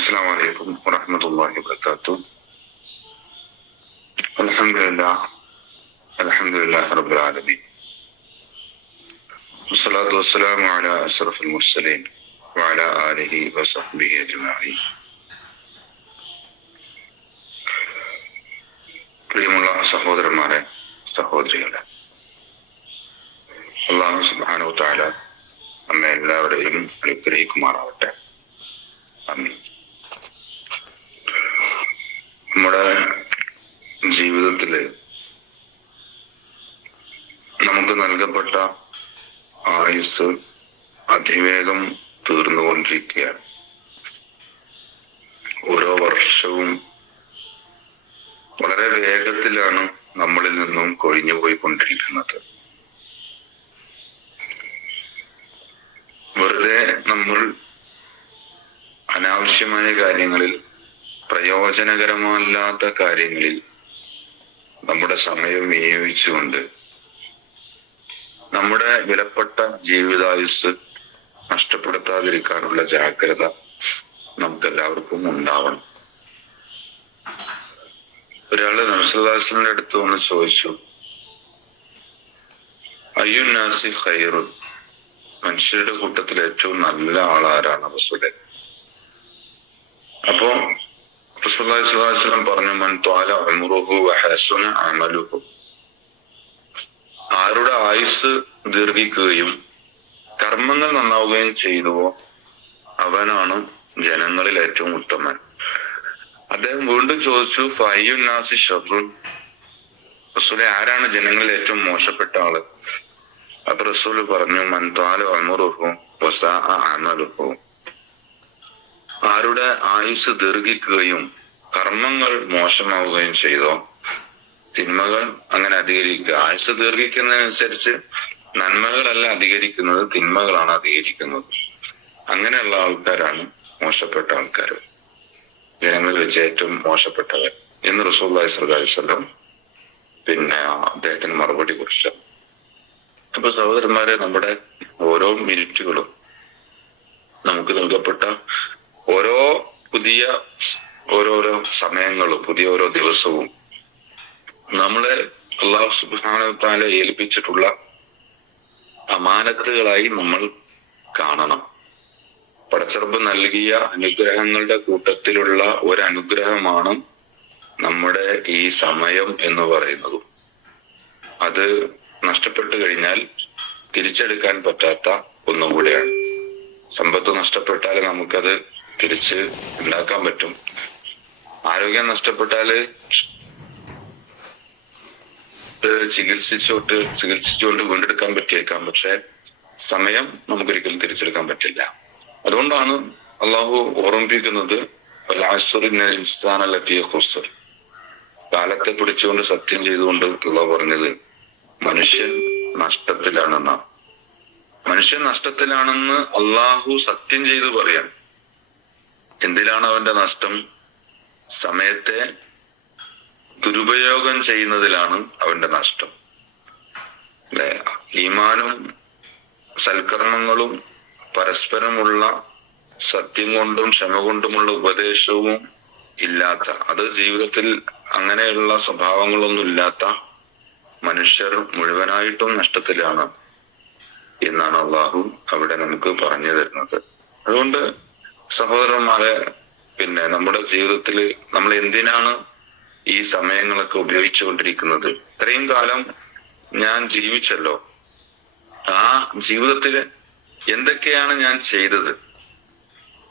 السلام عليكم ورحمة الله وبركاته الحمد لله الحمد لله رب العالمين والصلاة والسلام على أشرف المرسلين وعلى آله وصحبه أجمعين പ്രിയമുള്ള സഹോദരന്മാരെ സഹോദരികളെ അള്ളാഹു സുബ്ഹാനഹു തആല നമ്മെ എല്ലാവരെയും അനുഗ്രഹിക്കുമാറാവട്ടെ ആമീൻ നമ്മുടെ ജീവിതത്തിൽ നമുക്ക് നൽകപ്പെട്ട ആയുസ് അതിവേഗം തീർന്നുകൊണ്ടിരിക്കുകയാണ്. ഓരോ വർഷവും വളരെ വേഗത്തിലാണ് നമ്മളിൽ നിന്നും കൊഴിഞ്ഞു പോയിക്കൊണ്ടിരിക്കുന്നത്. വെറുതെ നമ്മൾ അനാവശ്യമായ കാര്യങ്ങളിൽ പ്രയോജനകരമല്ലാത്ത കാര്യങ്ങളിൽ നമ്മുടെ സമയം വിനിയോഗിച്ചുകൊണ്ട് നമ്മുടെ വിലപ്പെട്ട ജീവിതായുസ് നഷ്ടപ്പെടുത്താതിരിക്കാനുള്ള ജാഗ്രത നമുക്ക് എല്ലാവർക്കും ഉണ്ടാവണം. ഒരാൾ നർസദാസിന്റെ അടുത്ത് വന്ന് ചോദിച്ചു അയ്യു നാസി ഖൈറു മനുഷ്യരുടെ കൂട്ടത്തിൽ ഏറ്റവും നല്ല ആളാരാണ് റസൂലെ. അപ്പോ റസൂലുള്ളാഹിസ്വലം പറഞ്ഞു മൻ ത്വാല ആരുടെ ആയുസ് ദീർഘിക്കുകയും കർമ്മങ്ങൾ നന്നാവുകയും ചെയ്തുവോ അവനാണ് ജനങ്ങളിൽ ഏറ്റവും ഉത്തമൻ. അദ്ദേഹം വീണ്ടും ചോദിച്ചു ഫയ്യുനാസി ഷറുൻ റസൂലെ ആരാണ് ജനങ്ങളിൽ ഏറ്റവും മോശപ്പെട്ട ആൾ? അപ്പൊ റസൂൽ പറഞ്ഞു മൻതാല അമുറുഹു വസാ അമലുഹു. ആരുടെ ആയുസ് ദീർഘിക്കുകയും കർമ്മങ്ങൾ മോശമാവുകയും ചെയ്തോ? തിന്മകൾ അങ്ങനെ അധികരിക്കുക. ആയുസ് ദീർഘിക്കുന്നതിനനുസരിച്ച് നന്മകളല്ല അധികരിക്കുന്നത് തിന്മകളാണ് അധികരിക്കുന്നത്. അങ്ങനെയുള്ള ആൾക്കാരാണ് മോശപ്പെട്ട ആൾക്കാർ ജനങ്ങളിൽ വെച്ച് ഏറ്റവും മോശപ്പെട്ടവർ. എന്ന് റസൂല്ലായി സ്വലം പിന്നെ അദ്ദേഹത്തിന് മറുപടി കുറിച്ച. അപ്പൊ സഹോദരന്മാരെ നമ്മുടെ ഓരോ മിനിറ്റുകളും നമുക്ക് നൽകപ്പെട്ട ഓരോ പുതിയ ഓരോരോ സമയങ്ങളും പുതിയ ഓരോ ദിവസവും നമ്മളെ അള്ളാഹു സുബാനത്താലെ ഏൽപ്പിച്ചിട്ടുള്ള അമാനത്തുകളായി നമ്മൾ കാണണം. പടച്ചെറുപ്പ് നൽകിയ അനുഗ്രഹങ്ങളുടെ കൂട്ടത്തിലുള്ള ഒരനുഗ്രഹമാണ് നമ്മുടെ ഈ സമയം എന്ന് പറയുന്നതും. അത് നഷ്ടപ്പെട്ടു കഴിഞ്ഞാൽ തിരിച്ചെടുക്കാൻ പറ്റാത്ത ഒന്നും കൂടിയാണ്. സമ്പത്ത് നഷ്ടപ്പെട്ടാൽ നമുക്കത് തിരിച്ച് ഉണ്ടാക്കാൻ പറ്റും. ആരോഗ്യം നഷ്ടപ്പെട്ടാൽ ചികിത്സിച്ചോട്ട് ചികിത്സിച്ചുകൊണ്ട് വീണ്ടെടുക്കാൻ പറ്റിയേക്കാം. പക്ഷെ സമയം നമുക്കൊരിക്കലും തിരിച്ചെടുക്കാൻ പറ്റില്ല. അതുകൊണ്ടാണ് അള്ളാഹു ഓർമ്മിപ്പിക്കുന്നത് കാലത്തെ പിടിച്ചുകൊണ്ട് സത്യം ചെയ്തുകൊണ്ട് അള്ളാഹു പറഞ്ഞത് മനുഷ്യൻ നഷ്ടത്തിലാണെന്നാണ് മനുഷ്യൻ നഷ്ടത്തിലാണെന്ന് അള്ളാഹു സത്യം ചെയ്ത് പറയാൻ എന്തിനാണ് അവന്റെ നഷ്ടം? സമയത്തെ ദുരുപയോഗം ചെയ്യുന്നതിലാണ് അവന്റെ നഷ്ടം. അല്ലെ? ഈമാനും സൽക്കർമ്മങ്ങളും പരസ്പരമുള്ള സത്യം കൊണ്ടും ക്ഷമ കൊണ്ടുമുള്ള ഉപദേശവും ഇല്ലാത്ത അത് ജീവിതത്തിൽ അങ്ങനെയുള്ള സ്വഭാവങ്ങളൊന്നും ഇല്ലാത്ത മനുഷ്യർ മുഴുവനായിട്ടും നഷ്ടത്തിലാണ് എന്നാണ് അള്ളാഹു അവിടെ നമുക്ക് പറഞ്ഞു തരുന്നത്. അതുകൊണ്ട് സഹോദരന്മാരെ പിന്നെ നമ്മുടെ ജീവിതത്തിൽ നമ്മൾ എന്തിനാണ് ഈ സമയങ്ങളൊക്കെ ഉപയോഗിച്ചുകൊണ്ടിരിക്കുന്നത് ഇത്രയും കാലം ഞാൻ ജീവിച്ചല്ലോ. ആ ജീവിതത്തിൽ എന്തൊക്കെയാണ് ഞാൻ ചെയ്തത്?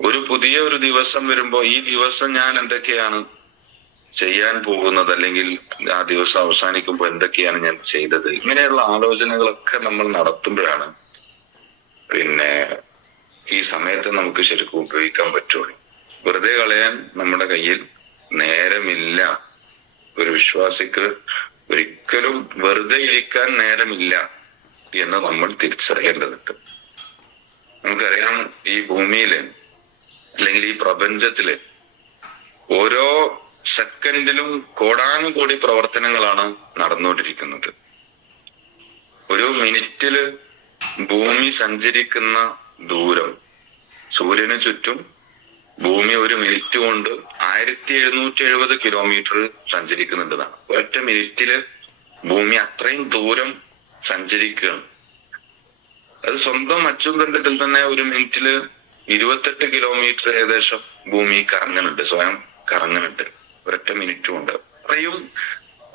ഒരു പുതിയ ഒരു ദിവസം വരുമ്പോൾ ഈ ദിവസം ഞാൻ എന്തൊക്കെയാണ് ചെയ്യാൻ പോകുന്നത്? അല്ലെങ്കിൽ ആ ദിവസം അവസാനിക്കുമ്പോൾ എന്തൊക്കെയാണ് ഞാൻ ചെയ്തത്? ഇങ്ങനെയുള്ള ആലോചനകളൊക്കെ നമ്മൾ നടത്തുമ്പോഴാണ് പിന്നെ ഈ സമയത്ത് നമുക്ക് ശരിക്കും ഉപയോഗിക്കാൻ പറ്റുള്ളൂ വെറുതെ കളയാൻ നമ്മുടെ കയ്യിൽ നേരമില്ല. ഒരു വിശ്വാസിക്ക് ഒരിക്കലും വെറുതെ ഇരിക്കാൻ നേരമില്ല എന്ന് നമ്മൾ തിരിച്ചറിയേണ്ടതുണ്ട്. നമുക്കറിയാം ഈ ഭൂമിയിൽ അല്ലെങ്കിൽ ഈ പ്രപഞ്ചത്തിൽ ഓരോ സെക്കൻഡിലും കോടാനുകോടി പ്രവർത്തനങ്ങളാണ് നടന്നുകൊണ്ടിരിക്കുന്നത്. ഒരു മിനിറ്റിൽ ഭൂമി സഞ്ചരിക്കുന്ന ദൂരം. സൂര്യന് ചുറ്റും ഭൂമി ഒരു മിനിറ്റ് കൊണ്ട് ആയിരത്തി എഴുന്നൂറ്റി എഴുപത് കിലോമീറ്റർ സഞ്ചരിക്കുന്നുണ്ടെന്നാണ്. ഒറ്റ മിനിറ്റിൽ ഭൂമി അത്രയും ദൂരം സഞ്ചരിക്കുകയാണ്. അത് സ്വന്തം അച്ചുതണ്ടത്തിൽ തന്നെ ഒരു മിനിറ്റിൽ ഇരുപത്തെട്ട് കിലോമീറ്റർ ഏകദേശം ഭൂമി കറങ്ങുന്നുണ്ട് സ്വയം കറങ്ങുന്നുണ്ട്. ഒരൊറ്റ മിനിറ്റ് കൊണ്ട്. അത്രയും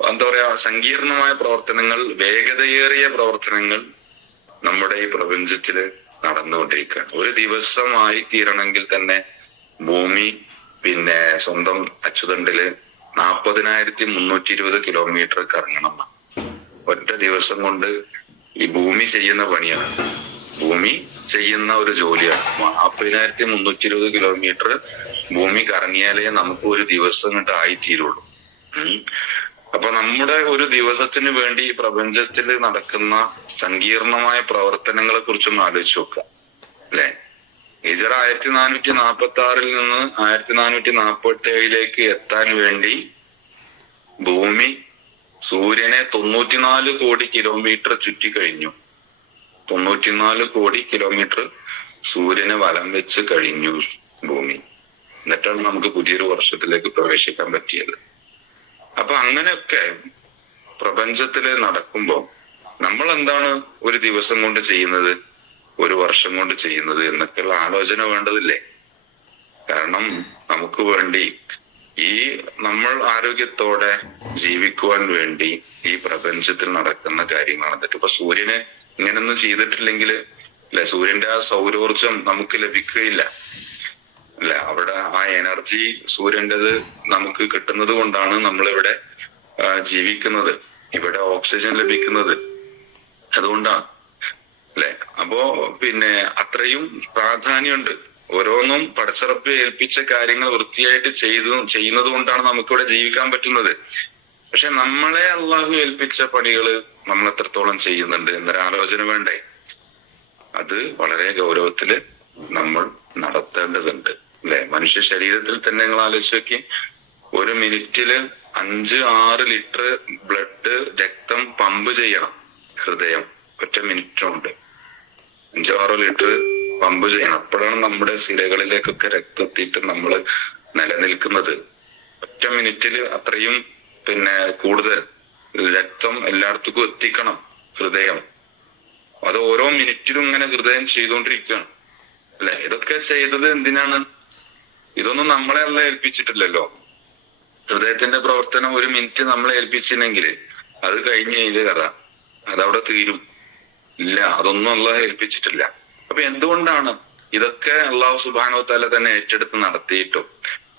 എന്താ പറയാ സങ്കീർണമായ പ്രവർത്തനങ്ങൾ വേഗതയേറിയ പ്രവർത്തനങ്ങൾ നമ്മുടെ ഈ പ്രപഞ്ചത്തിൽ നടന്നുകൊണ്ടിരിക്കുകയാണ് ഒരു ദിവസമായി തീരണമെങ്കിൽ തന്നെ ഭൂമി പിന്നെ സ്വന്തം അച്ചുതണ്ടിൽ നാപ്പതിനായിരത്തി മുന്നൂറ്റി ഇരുപത് കിലോമീറ്റർ കറങ്ങണം ഒറ്റ ദിവസം കൊണ്ട് ഈ ഭൂമി ചെയ്യുന്ന പണിയാണ്. ഭൂമി ചെയ്യുന്ന ഒരു ജോലിയാണ്. നാൽപ്പതിനായിരത്തി മുന്നൂറ്റി ഇരുപത് കിലോമീറ്റർ ഭൂമി കറങ്ങിയാലേ നമുക്ക് ഒരു ദിവസം കൊണ്ട് ആയിത്തീരുള്ളൂ. അപ്പൊ നമ്മുടെ ഒരു ദിവസത്തിന് വേണ്ടി ഈ പ്രപഞ്ചത്തിൽ നടക്കുന്ന സങ്കീർണമായ പ്രവർത്തനങ്ങളെ കുറിച്ചൊന്ന് ആലോചിച്ച് നോക്കുക. അല്ലെ? ഹിജറ ആയിരത്തി നാനൂറ്റി നാൽപ്പത്തി ആറിൽ നിന്ന് ആയിരത്തി നാനൂറ്റി നാൽപ്പത്തി ഏഴിലേക്ക് എത്താൻ വേണ്ടി ഭൂമി സൂര്യനെ തൊണ്ണൂറ്റിനാല് കോടി കിലോമീറ്റർ ചുറ്റി കഴിഞ്ഞു. തൊണ്ണൂറ്റിനാല് കോടി കിലോമീറ്റർ സൂര്യനെ വലം വെച്ച് കഴിഞ്ഞു ഭൂമി. എന്നിട്ടാണ് നമുക്ക് പുതിയൊരു വർഷത്തിലേക്ക് പ്രവേശിക്കാൻ പറ്റിയത്. അപ്പൊ അങ്ങനെയൊക്കെ പ്രപഞ്ചത്തിൽ നടക്കുമ്പോ നമ്മൾ എന്താണ് ഒരു ദിവസം കൊണ്ട് ചെയ്യുന്നത്? ഒരു വർഷം കൊണ്ട് ചെയ്യുന്നത്? എന്നൊക്കെയുള്ള ആലോചന വേണ്ടതില്ലേ? കാരണം നമുക്ക് വേണ്ടി ഈ നമ്മൾ ആരോഗ്യത്തോടെ ജീവിക്കുവാൻ വേണ്ടി ഈ പ്രപഞ്ചത്തിൽ നടക്കുന്ന കാര്യങ്ങളാണ്. ഇതൊക്കെ ഇപ്പൊ സൂര്യന് ഇങ്ങനൊന്നും ചെയ്തിട്ടില്ലെങ്കിൽ അല്ലെ? സൂര്യന്റെ ആ സൗരോർജം നമുക്ക് ലഭിക്കുകയില്ല. അല്ല? അവിടെ ആ എനർജി സൂര്യന്റെത് നമുക്ക് കിട്ടുന്നത് കൊണ്ടാണ് നമ്മളിവിടെ ജീവിക്കുന്നത്. ഇവിടെ ഓക്സിജൻ ലഭിക്കുന്നത്. അതുകൊണ്ടാണ്. അല്ലെ? അപ്പോ പിന്നെ അത്രയും പ്രാധാന്യമുണ്ട്. ഓരോന്നും പടച്ചിറപ്പ് ഏൽപ്പിച്ച കാര്യങ്ങൾ വൃത്തിയായിട്ട് ചെയ്തു ചെയ്യുന്നത് കൊണ്ടാണ് നമുക്കിവിടെ ജീവിക്കാൻ പറ്റുന്നത്. പക്ഷെ നമ്മളെ അള്ളാഹു ഏൽപ്പിച്ച പണികൾ നമ്മൾ എത്രത്തോളം ചെയ്യുന്നുണ്ട് എന്നൊരു ആലോചന വേണ്ടേ? അത് വളരെ ഗൗരവത്തിൽ നമ്മൾ നടത്തേണ്ടതുണ്ട്. അല്ലെ മനുഷ്യ ശരീരത്തിൽ തന്നെ നിങ്ങൾ ആലോചിച്ച് നോക്കി. ഒരു മിനിറ്റിൽ അഞ്ച് ആറ് ലിറ്റർ ബ്ലഡ് രക്തം പമ്പ് ചെയ്യണം ഹൃദയം. ഒറ്റ മിനിറ്റ് കൊണ്ട് അഞ്ചോ ആറോ ലിറ്റർ പമ്പ് ചെയ്യണം. അപ്പോഴാണ് നമ്മുടെ സിരകളിലേക്കൊക്കെ രക്തം എത്തിയിട്ട് നമ്മൾ നിലനിൽക്കുന്നത്. ഒറ്റ മിനിറ്റിൽ അത്രയും പിന്നെ കൂടുതൽ രക്തം എല്ലായിടത്തേക്കും എത്തിക്കണം ഹൃദയം. അത് ഓരോ മിനിറ്റിലും ഇങ്ങനെ ഹൃദയം ചെയ്തുകൊണ്ടിരിക്കുകയാണ്. അല്ലെ? ഇതൊക്കെ ചെയ്തത് എന്തിനാണ്? ഇതൊന്നും നമ്മളെ അല്ല ഏൽപ്പിച്ചിട്ടില്ലല്ലോ. ഹൃദയത്തിന്റെ പ്രവർത്തനം ഒരു മിനിറ്റ് നമ്മളെ ഏൽപ്പിച്ചില്ലെങ്കിൽ അത് കഴിഞ്ഞ് കഴിഞ്ഞ കഥ. അതവിടെ തീരും. ഇല്ല അതൊന്നും അള്ളാഹ് ഏൽപ്പിച്ചിട്ടില്ല. അപ്പൊ എന്തുകൊണ്ടാണ് ഇതൊക്കെ അള്ളാഹു സുബാനോ തല തന്നെ ഏറ്റെടുത്ത് നടത്തിയിട്ടും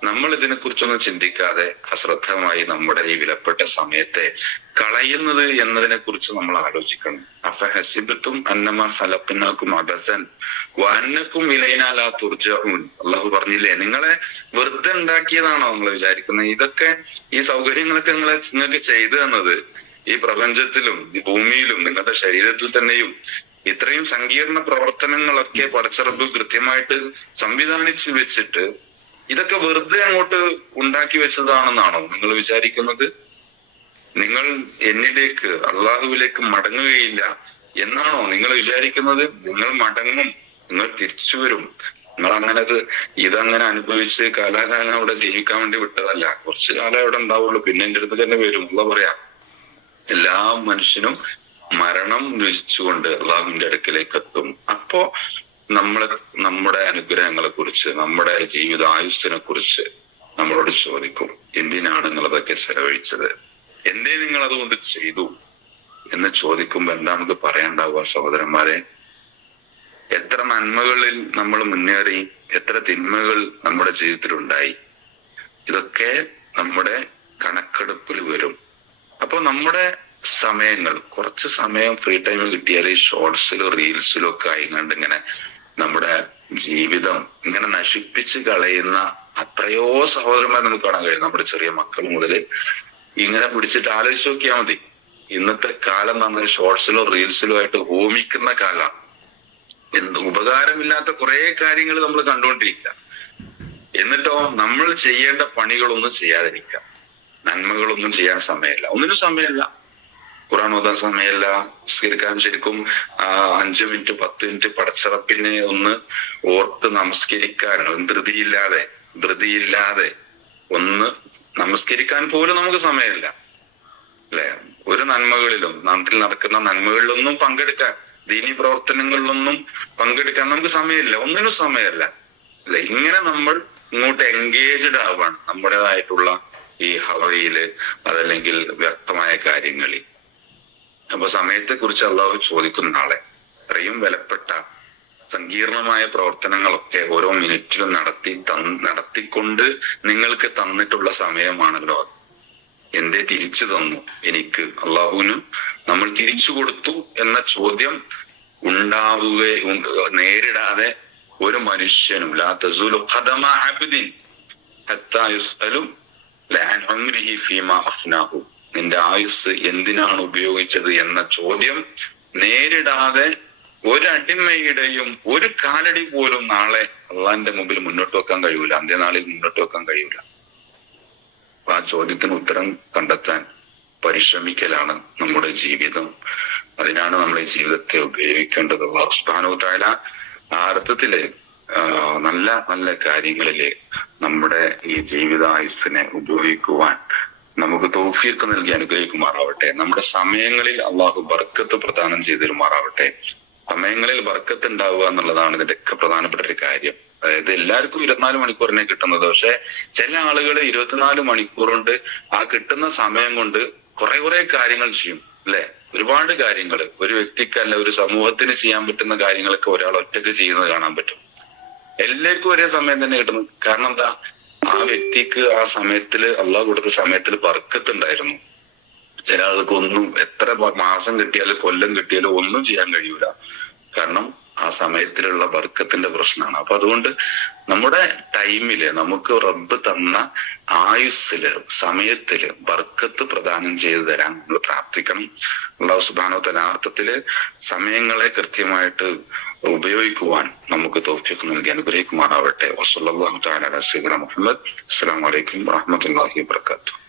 നമ്മൾ ഇതിനെ കുറിച്ചൊന്നും ചിന്തിക്കാതെ അശ്രദ്ധമായി നമ്മുടെ ഈ വിലപ്പെട്ട സമയത്തെ കളയുന്നത് എന്നതിനെ കുറിച്ച് നമ്മൾ ആലോചിക്കണം. അഫ അന്നമ ഫലപ്പിനാക്കും അബസൻ വന്നക്കും വിലയിനാലാ തുർജൂൻ അള്ളാഹു പറഞ്ഞില്ലേ നിങ്ങളെ വെറുതെ ഉണ്ടാക്കിയതാണോ നിങ്ങൾ വിചാരിക്കുന്നത്? ഇതൊക്കെ ഈ സൗകര്യങ്ങളൊക്കെ നിങ്ങളെ നിങ്ങൾക്ക് ചെയ്തു തന്നത് ഈ പ്രപഞ്ചത്തിലും ഈ ഭൂമിയിലും നിങ്ങളുടെ ശരീരത്തിൽ തന്നെയും. ഇത്രയും സങ്കീർണ പ്രവർത്തനങ്ങളൊക്കെ പടച്ചിറപ്പ് കൃത്യമായിട്ട് സംവിധാനിച്ച് വെച്ചിട്ട് ഇതൊക്കെ വെറുതെ അങ്ങോട്ട് ഉണ്ടാക്കി വെച്ചതാണെന്നാണോ നിങ്ങൾ വിചാരിക്കുന്നത്? നിങ്ങൾ എന്നിലേക്ക് അള്ളാഹുവിലേക്ക് മടങ്ങുകയില്ല എന്നാണോ നിങ്ങൾ വിചാരിക്കുന്നത്? നിങ്ങൾ മടങ്ങും നിങ്ങൾ തിരിച്ചു വരും. നിങ്ങൾ അങ്ങനെ അത് ഇതങ്ങനെ അനുഭവിച്ച് കാലാകാലം അവിടെ ജീവിക്കാൻ വേണ്ടി വിട്ടതല്ല. കുറച്ചു കാലം അവിടെ ഉണ്ടാവുള്ളൂ. പിന്നെ എന്റെ അടുത്ത് തന്നെ വരും. എന്താ പറയാ. എല്ലാ മനുഷ്യനും മരണം രുചിച്ചുകൊണ്ട് അള്ളാഹുവിന്റെ അടുക്കിലേക്ക് എത്തും. അപ്പോ നമ്മളെ നമ്മുടെ അനുഗ്രഹങ്ങളെ കുറിച്ച് നമ്മുടെ ജീവിത ആയുസ്സിനെ കുറിച്ച് നമ്മളോട് ചോദിക്കും എന്തിനാണ് നിങ്ങൾ അതൊക്കെ ചെലവഴിച്ചത്? എന്തേ നിങ്ങൾ അതുകൊണ്ട് ചെയ്തു? എന്ന് ചോദിക്കുമ്പോ എന്താ നമുക്ക് പറയാണ്ടാവുക സഹോദരന്മാരെ. എത്ര നന്മകളിൽ നമ്മൾ മുന്നേറി എത്ര തിന്മകൾ നമ്മുടെ ജീവിതത്തിൽ ഉണ്ടായി ഇതൊക്കെ നമ്മുടെ കണക്കെടുപ്പിൽ വരും. അപ്പൊ നമ്മുടെ സമയങ്ങൾ കുറച്ച് സമയം ഫ്രീ ടൈം കിട്ടിയാൽ ഷോർട്സിലോ റീൽസിലോ ഒക്കെ ആയിങ്ങാണ്ട് ഇങ്ങനെ നമ്മുടെ ജീവിതം ഇങ്ങനെ നശിപ്പിച്ച് കളയുന്ന അത്രയോ സഹോദരന്മാർ നമുക്ക് കാണാൻ കഴിയും. നമ്മുടെ ചെറിയ മക്കൾ മുതൽ ഇങ്ങനെ പിടിച്ചിട്ട് ആലോചിച്ച് നോക്കിയാൽ മതി. ഇന്നത്തെ കാലം നമ്മൾ ഷോർട്സിലോ റീൽസിലോ ആയിട്ട് ഹോമിക്കുന്ന കാലമാണ് എന്ത് ഉപകാരമില്ലാത്ത കുറെ കാര്യങ്ങൾ നമ്മൾ കണ്ടുകൊണ്ടിരിക്കുക. എന്നിട്ടോ നമ്മൾ ചെയ്യേണ്ട പണികളൊന്നും ചെയ്യാതിരിക്കുക. നന്മകളൊന്നും ചെയ്യാൻ സമയമില്ല. ഒന്നിനും സമയമില്ല. ഖുറാൻ ഓതാൻ സമയമല്ല. നിസ്കരിക്കാൻ ശരിക്കും അഞ്ചു മിനിറ്റ് പത്ത് മിനിറ്റ് പടച്ചിറപ്പിനെ ഒന്ന് ഓർത്ത് നമസ്കരിക്കാൻ ധൃതിയില്ലാതെ ധൃതിയില്ലാതെ ഒന്ന് നമസ്കരിക്കാൻ പോലും നമുക്ക് സമയമില്ല. അല്ലെ? ഒരു നന്മകളിലും നാട്ടിൽ നടക്കുന്ന നന്മകളിലൊന്നും പങ്കെടുക്കാൻ ദീനി പ്രവർത്തനങ്ങളിലൊന്നും പങ്കെടുക്കാൻ നമുക്ക് സമയമില്ല. ഒന്നിനും സമയമല്ല. അല്ലെ? ഇങ്ങനെ നമ്മൾ ഇങ്ങോട്ട് എൻഗേജ്ഡ് ആവാണ് നമ്മുടേതായിട്ടുള്ള ഈ ഹവയിൽ അതല്ലെങ്കിൽ വ്യക്തമായ കാര്യങ്ങളിൽ അപ്പൊ സമയത്തെ കുറിച്ച് അള്ളാഹു ചോദിക്കുന്ന നാളെ അത്രയും വിലപ്പെട്ട സങ്കീർണമായ പ്രവർത്തനങ്ങളൊക്കെ ഓരോ മിനിറ്റിലും നടത്തി നടത്തിക്കൊണ്ട് നിങ്ങൾക്ക് തന്നിട്ടുള്ള സമയമാണല്ലോ അത്. എന്തേ തിരിച്ചു തന്നു? എനിക്ക് അള്ളാഹുവിന് നമ്മൾ തിരിച്ചു കൊടുത്തു എന്ന ചോദ്യം ഉണ്ടാവുക നേരിടാതെ ഒരു മനുഷ്യനും ലാ ഖദമ അബ്ദിൻ ഹത്താ യുസ്അലു ലഅൻ ഉംരിഹി ഫീമാ അഫ്നാഹു. നിന്റെ ആയുസ് എന്തിനാണ് ഉപയോഗിച്ചത് എന്ന ചോദ്യം നേരിടാതെ ഒരടിമയുടെയും ഒരു കാലടി പോലും നാളെ അള്ളാന്റെ മുമ്പിൽ മുന്നോട്ട് വെക്കാൻ കഴിയൂല. അന്ത്യനാളിൽ മുന്നോട്ട് വെക്കാൻ കഴിയൂല. അപ്പൊ ആ ചോദ്യത്തിന് ഉത്തരം കണ്ടെത്താൻ പരിശ്രമിക്കലാണ് നമ്മുടെ ജീവിതം. അതിനാണ് നമ്മൾ ഈ ജീവിതത്തെ ഉപയോഗിക്കേണ്ടത്. തആല ആ അർത്ഥത്തിൽ നല്ല നല്ല കാര്യങ്ങളിൽ നമ്മുടെ ഈ ജീവിതായുസ്സിനെ ഉപയോഗിക്കുവാൻ നമുക്ക് തൗഫീർക്ക് നൽകി അനുഗ്രഹിക്കുമാറാവട്ടെ. നമ്മുടെ സമയങ്ങളിൽ അള്ളാഹു ബർക്കത്ത് പ്രദാനം ചെയ്തു തരുമാറാവട്ടെ സമയങ്ങളിൽ ബർക്കത്ത് ഉണ്ടാവുക എന്നുള്ളതാണ് ഇതിന്റെയൊക്കെ പ്രധാനപ്പെട്ട ഒരു കാര്യം. അതായത് എല്ലാവർക്കും ഇരുപത്തിനാല് മണിക്കൂറിനെ കിട്ടുന്നത്. പക്ഷെ ചില ആളുകൾ ഇരുപത്തിനാല് മണിക്കൂർ കൊണ്ട് ആ കിട്ടുന്ന സമയം കൊണ്ട് കുറെ കുറെ കാര്യങ്ങൾ ചെയ്യും അല്ലെ? ഒരുപാട് കാര്യങ്ങൾ ഒരു വ്യക്തിക്ക് അല്ല ഒരു സമൂഹത്തിന് ചെയ്യാൻ പറ്റുന്ന കാര്യങ്ങളൊക്കെ ഒരാൾ ഒറ്റയ്ക്ക് ചെയ്യുന്നത് കാണാൻ പറ്റും. എല്ലാവർക്കും ഒരേ സമയം തന്നെ കിട്ടുന്നു കാരണം എന്താ? ആ വ്യക്തിക്ക് ആ സമയത്തിൽ അള്ളാഹ് കൊടുത്ത സമയത്തിൽ വർക്കത്തുണ്ടായിരുന്നു ചില ആൾക്ക് ഒന്നും എത്ര മാസം കിട്ടിയാലും കൊല്ലം കിട്ടിയാലും ഒന്നും ചെയ്യാൻ കഴിയൂല. കാരണം ആ സമയത്തിലുള്ള ബർക്കത്തിന്റെ പ്രശ്നമാണ്. അപ്പൊ അതുകൊണ്ട് നമ്മുടെ ടൈമിൽ നമുക്ക് റബ്ബ് തന്ന ആയുസ്സിൽ സമയത്തിൽ ബർക്കത്ത് പ്രദാനം ചെയ്തു തരാൻ നമ്മൾ പ്രാർത്ഥിക്കണം. അള്ളാഹു സുബാനോ തലാർത്ഥത്തിൽ സമയങ്ങളെ കൃത്യമായിട്ട് ഉപയോഗിക്കുവാൻ നമുക്ക് തോഫിക്ക് നൽകി അനുഗ്രഹിക്കുമാറാവട്ടെ. വസല്ലാഹു താലാ സീദന മുഹമ്മദ്. അസ്സാം വലൈക്കും വാഹമത്തല്ലാഹി വാത്തു